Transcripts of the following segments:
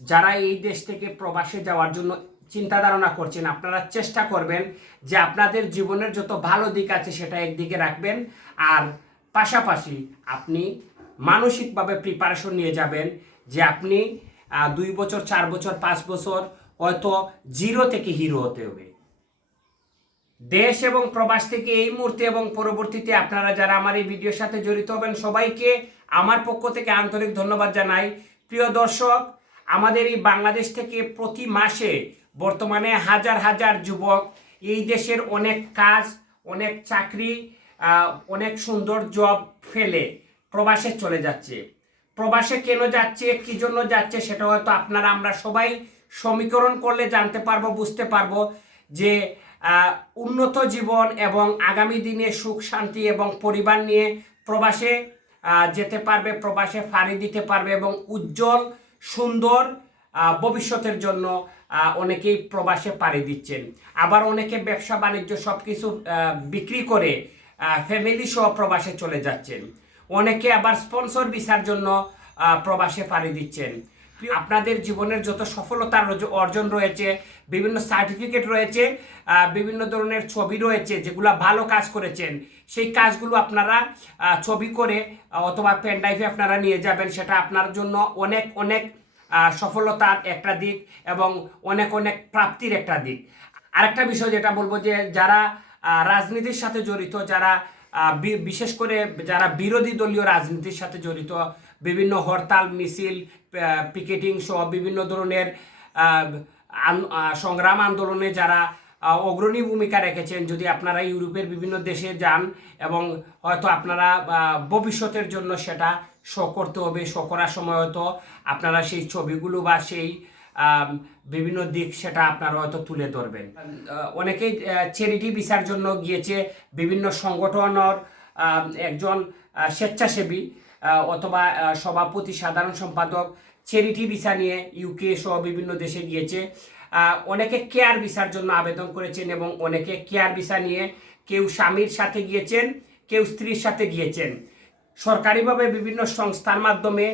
যারা এই দেশ থেকে প্রবাসে যাওয়ার জন্য চিন্তা ধারণা করছেন, আপনারা চেষ্টা করবেন যে আপনাদের জীবনের যত ভালো দিক আছে সেটা একদিকে রাখবেন, আর পাশাপাশি আপনি মানসিকভাবে প্রিপারেশন নিয়ে যাবেন যে আপনি 2 বছর 4 বছর 5 বছর হয়তো জিরো থেকে হিরো হতে হবে। দেশ এবং প্রবাস থেকে এই মুহূর্তে এবং পরবর্তীতে আপনারা যারা আমার এই ভিডিওর সাথে জড়িত হবেন সবাইকে আমার পক্ষ থেকে আন্তরিক ধন্যবাদ জানাই। প্রিয় দর্শক, আমাদের এই বাংলাদেশ থেকে প্রতি মাসে বর্তমানে হাজার হাজার যুবক এই দেশের অনেক কাজ, অনেক চাকরি, অনেক সুন্দর জব ফেলে প্রবাসে চলে যাচ্ছে। প্রবাসে কেন যাচ্ছে, কী জন্য যাচ্ছে, সেটা হয়তো আপনারা আমরা সবাই সমীকরণ করলে জানতে পারবো, বুঝতে পারবো যে উন্নত জীবন এবং আগামী দিনে সুখ শান্তি এবং পরিবার নিয়ে প্রবাসে যেতে পারবে, প্রবাসে ফাড়ি দিতে পারবে এবং উজ্জ্বল সুন্দর ভবিষ্যতের জন্য অনেকেই প্রবাসে পাড়ি দিচ্ছেন। আবার অনেকে ব্যবসা বাণিজ্য সব কিছু বিক্রি করে ফ্যামিলি সহ প্রবাসে চলে যাচ্ছেন। অনেকে আবার স্পন্সর ভিসার জন্য প্রবাসে পাড়ি দিচ্ছেন। আপনাদের জীবনের যত সফলতার অর্জন রয়েছে, বিভিন্ন সার্টিফিকেট রয়েছে, বিভিন্ন ধরনের ছবি রয়েছে যেগুলো ভালো কাজ করেছেন, সেই কাজগুলো আপনারা ছবি করে অথবা পেন ড্রাইভে আপনারা নিয়ে যাবেন। সেটা আপনার জন্য অনেক অনেক সফলতার একটা দিক এবং অনেক অনেক প্রাপ্তির একটা দিক। আরেকটা বিষয় যেটা বলবো যে যারা রাজনীতির সাথে জড়িত, যারা বিশেষ করে যারা বিরোধী দলীয় রাজনীতির সাথে জড়িত, বিভিন্ন হরতাল মিছিল পিকেটিং সহ বিভিন্ন ধরনের সংগ্রাম আন্দোলনে যারা অগ্রণী ভূমিকা রেখেছেন, যদি আপনারা ইউরোপের বিভিন্ন দেশে যান এবং হয়তো আপনারা ভবিষ্যতের জন্য সেটা শো করতে হবে, শো করার সময় হয়তো আপনারা সেই ছবিগুলো বা সেই বিভিন্ন দিক সেটা আপনারা হয়তো তুলে ধরবেন। অনেকেই চ্যারিটি ভিসার জন্য গিয়েছে, বিভিন্ন সংগঠনের একজন স্বেচ্ছাসেবী অথবা সভাপতি, সাধারণ সম্পাদক চ্যারিটি ভিসা নিয়ে ইউকে সহ বিভিন্ন দেশে গিয়েছে। অনেকে কেয়ার ভিসার জন্য আবেদন করেছেন এবং অনেকে কেয়ার ভিসা নিয়ে কেউ স্বামীর সাথে গিয়েছেন, কেউ স্ত্রীর সাথে গিয়েছেন। সরকারিভাবে বিভিন্ন সংস্থার মাধ্যমে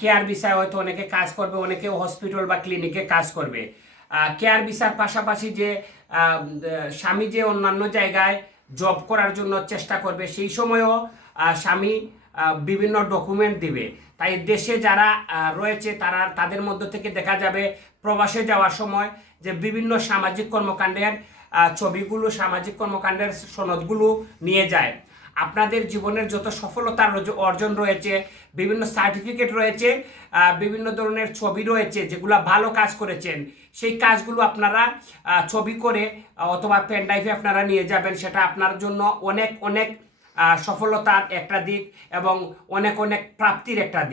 কেয়ার ভিসায় হয়তো অনেকে কাজ করবে, অনেকে হসপিটাল বা ক্লিনিকে কাজ করবে। কেয়ার ভিসার পাশাপাশি যে স্বামী যে অন্যান্য জায়গায় জব করার জন্য চেষ্টা করবে, সেই সময়ও স্বামী বিভিন্ন ডকুমেন্ট দিবে। তাই দেশে যারা রয়েছে তাদের মধ্য থেকে দেখা যাবে প্রবাসে যাওয়ার সময় যে বিভিন্ন সামাজিক কর্মকাণ্ডের ছবিগুলো, সামাজিক কর্মকাণ্ডের সনদগুলো নিয়ে যায়। আপনাদের জীবনের যত সফলতার অর্জন রয়েছে, বিভিন্ন সার্টিফিকেট রয়েছে, বিভিন্ন ধরনের ছবি রয়েছে যেগুলো ভালো কাজ করেছেন, সেই কাজগুলো আপনারা ছবি করে অথবা পেন ড্রাইভে আপনারা নিয়ে যাবেন। সেটা আপনার জন্য অনেক অনেক সফলতার একটা দিক এবং অনেক অনেক প্রাপ্তির একটা দিক।